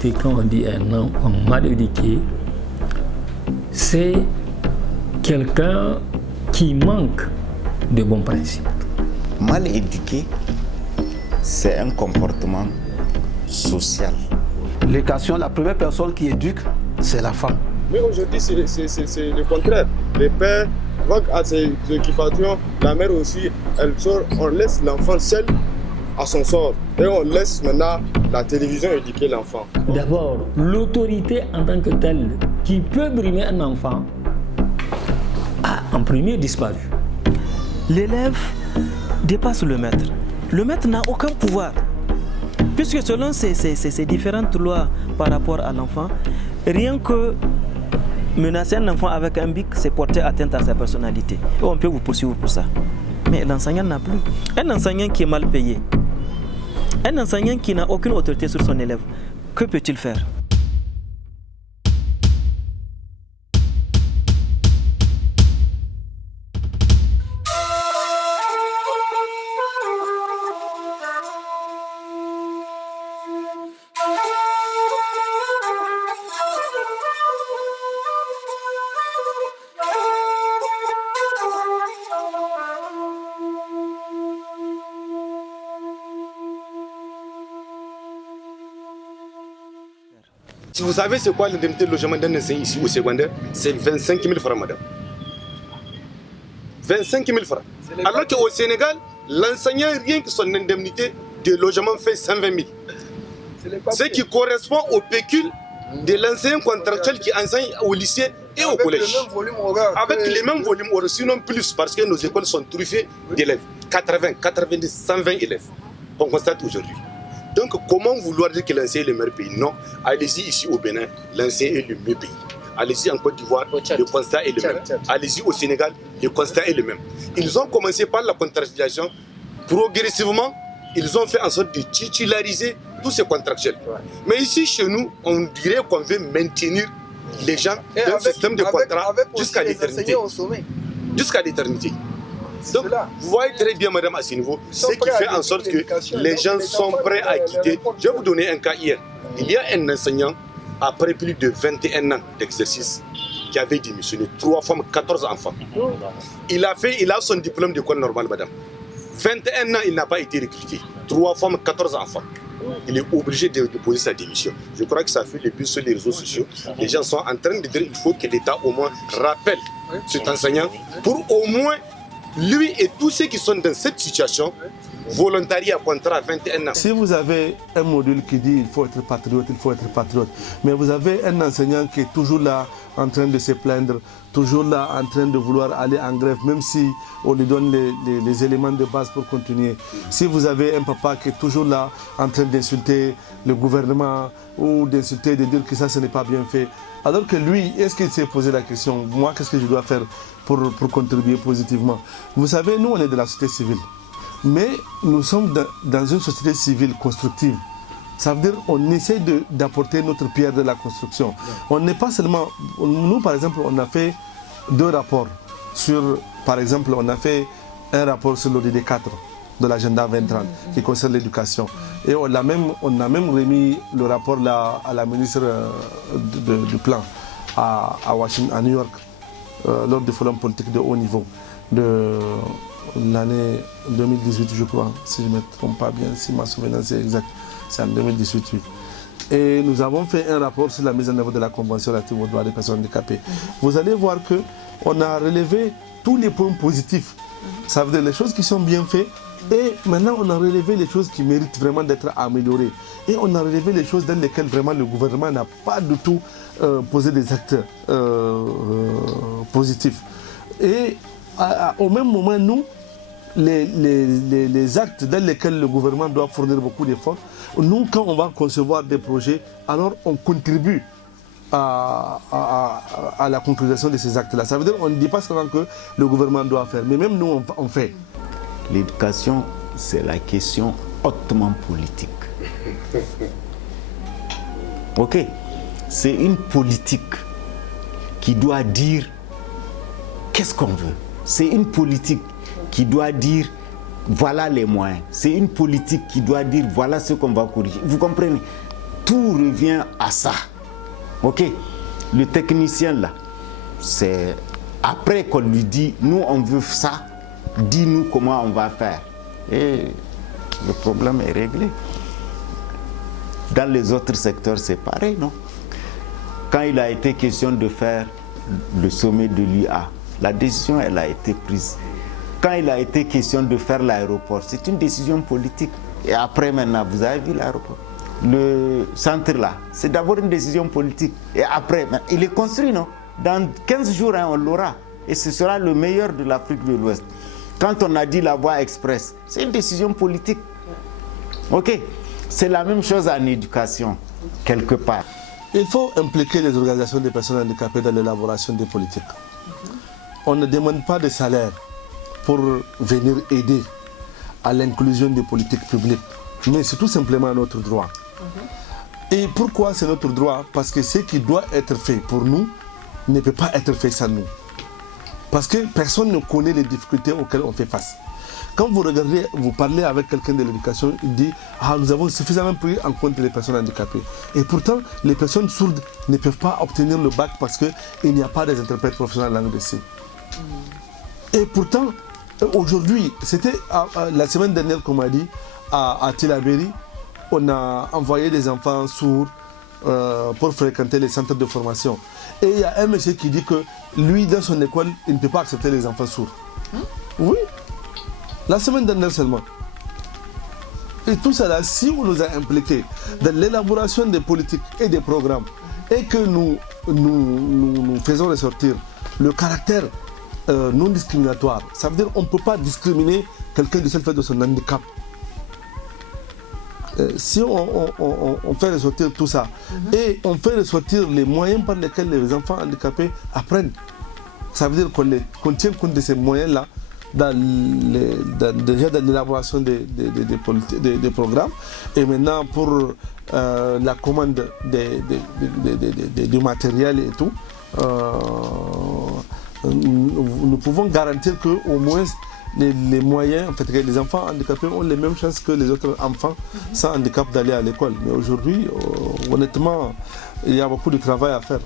réalité, quand on dit un enfant mal éduqué, c'est quelqu'un qui manque de bons principes. Mal éduqué, c'est un comportement social. L'éducation, la première personne qui éduque, c'est la femme. Mais aujourd'hui, c'est le contraire. Les pères vont à ses occupations, la mère aussi, elle sort, on laisse l'enfant seul à son sort. Et on laisse maintenant la télévision éduquer l'enfant. D'abord, l'autorité en tant que telle qui peut brimer un enfant a en premier disparu. L'élève dépasse le maître. Le maître n'a aucun pouvoir. Puisque selon ces différentes lois par rapport à l'enfant, rien que menacer un enfant avec un bic, c'est porter atteinte à sa personnalité. Et on peut vous poursuivre pour ça. Mais l'enseignant n'a plus. Un enseignant qui est mal payé, un enseignant qui n'a aucune autorité sur son élève, que peut-il faire ? Si vous savez c'est quoi l'indemnité de logement d'un enseignant ici au secondaire, c'est 25 000 francs, madame. 25 000 francs. Alors qu'au Sénégal, l'enseignant, rien que son indemnité de logement fait 120 000. Ce qui correspond au pécule de l'enseignant contractuel qui enseigne au lycée et au collège. Avec les mêmes volumes horaires, sinon plus, parce que nos écoles sont truffées d'élèves. 80, 90, 120 élèves. On constate aujourd'hui. Donc, comment vouloir dire que l'enseignant est le meilleur pays? Non. Allez-y ici au Bénin, l'enseignant est le mieux pays. Allez-y en Côte d'Ivoire, le constat est le même. Allez-y au Sénégal, le constat est le même. Ils ont commencé par la contractualisation. Progressivement, ils ont fait en sorte de titulariser tous ces contractuels. Mais ici, chez nous, on dirait qu'on veut maintenir les gens dans un système de contrat jusqu'à l'éternité. Jusqu'à l'éternité. Donc, vous voyez très bien, madame, à ce niveau, ce qui fait en sorte que les gens sont prêts à quitter. Je vais vous donner un cas hier. Il y a un enseignant, après plus de 21 ans d'exercice, qui avait démissionné, 3 femmes, 14 enfants. Il a son diplôme d'école normale, madame. 21 ans, il n'a pas été recruté. 3 femmes, 14 enfants. Il est obligé de déposer sa démission. Je crois que ça fait le plus sur les réseaux sociaux. Les gens sont en train de dire qu'il faut que l'État au moins rappelle cet enseignant pour au moins lui et tous ceux qui sont dans cette situation, volontariat, contrat 21 ans. Si vous avez un module qui dit il faut être patriote, mais vous avez un enseignant qui est toujours là en train de se plaindre, toujours là en train de vouloir aller en grève, même si on lui donne les éléments de base pour continuer. Si vous avez un papa qui est toujours là en train d'insulter le gouvernement ou d'insulter, de dire que ça ce n'est pas bien fait, alors que lui, est-ce qu'il s'est posé la question, moi qu'est-ce que je dois faire pour contribuer positivement? Vous savez, nous on est de la société civile, mais nous sommes dans une société civile constructive. Ça veut dire qu'on essaie d'apporter notre pierre de la construction. On n'est pas seulement... Nous, par exemple, on a fait 2 rapports sur... Par exemple, on a fait un rapport sur l'ODD 4 de l'agenda 2030 qui concerne l'éducation. Et on a même remis le rapport là, à la ministre du Plan à Washington, à New York, lors du forum politique de haut niveau de l'année 2018, je crois, si je ne me trompe pas bien, si ma souvenance est exacte. C'est en 2018. Oui. Et nous avons fait un rapport sur la mise en œuvre de la Convention relative aux droits des personnes handicapées. Vous allez voir qu'on a relevé tous les points positifs. Ça veut dire les choses qui sont bien faites. Et maintenant, on a relevé les choses qui méritent vraiment d'être améliorées. Et on a relevé les choses dans lesquelles vraiment le gouvernement n'a pas du tout posé des actes positifs. Et au même moment, nous, les actes dans lesquels le gouvernement doit fournir beaucoup d'efforts, nous, quand on va concevoir des projets, alors on contribue à la concrétisation de ces actes-là. Ça veut dire qu'on ne dit pas seulement que le gouvernement doit faire, mais même nous, on fait. L'éducation, c'est la question hautement politique. Ok, c'est une politique qui doit dire qu'est-ce qu'on veut. C'est une politique qui doit dire voilà les moyens. C'est une politique qui doit dire voilà ce qu'on va corriger. Vous comprenez? tout revient à ça. Ok, le technicien là, c'est après qu'on lui dit, nous on veut ça, dis-nous comment on va faire. Et le problème est réglé. Dans les autres secteurs, c'est pareil, non? Quand il a été question de faire le sommet de l'UA, la décision, elle a été prise. Quand il a été question de faire l'aéroport, c'est une décision politique. Et après, maintenant, vous avez vu l'aéroport. Le centre là, c'est d'abord une décision politique. Et après, il est construit, non? Dans 15 jours, on l'aura. Et ce sera le meilleur de l'Afrique de l'Ouest. Quand on a dit la voie express, c'est une décision politique. Ok? C'est la même chose en éducation, quelque part. Il faut impliquer les organisations des personnes handicapées dans l'élaboration des politiques. On ne demande pas de salaire pour venir aider à l'inclusion des politiques publiques, mais c'est tout simplement notre droit. Et pourquoi c'est notre droit? Parce que ce qui doit être fait pour nous ne peut pas être fait sans nous. Parce que personne ne connaît les difficultés auxquelles on fait face. Quand vous regardez, vous parlez avec quelqu'un de l'éducation, il dit « Ah, nous avons suffisamment pris en compte les personnes handicapées. » Et pourtant, les personnes sourdes ne peuvent pas obtenir le bac parce qu'il n'y a pas des interprètes professionnels en langue des signes. Et pourtant, aujourd'hui, c'était la semaine dernière qu'on m'a dit, à Tilaberi, on a envoyé des enfants sourds pour fréquenter les centres de formation. Et il y a un monsieur qui dit que lui, dans son école, il ne peut pas accepter les enfants sourds. Oui. La semaine dernière seulement. Et tout cela, si on nous a impliqués dans l'élaboration des politiques et des programmes et que nous faisons ressortir le caractère non discriminatoire, ça veut dire qu'on ne peut pas discriminer quelqu'un du seul fait de son handicap. Si on fait ressortir tout ça et on fait ressortir les moyens par lesquels les enfants handicapés apprennent, ça veut dire qu'on tient compte de ces moyens-là déjà dans l'élaboration des programmes et maintenant pour la commande du matériel et tout, nous pouvons garantir qu'au moins les moyens, en fait, les enfants handicapés ont les mêmes chances que les autres enfants sans handicap d'aller à l'école. Mais aujourd'hui, honnêtement, il y a beaucoup de travail à faire.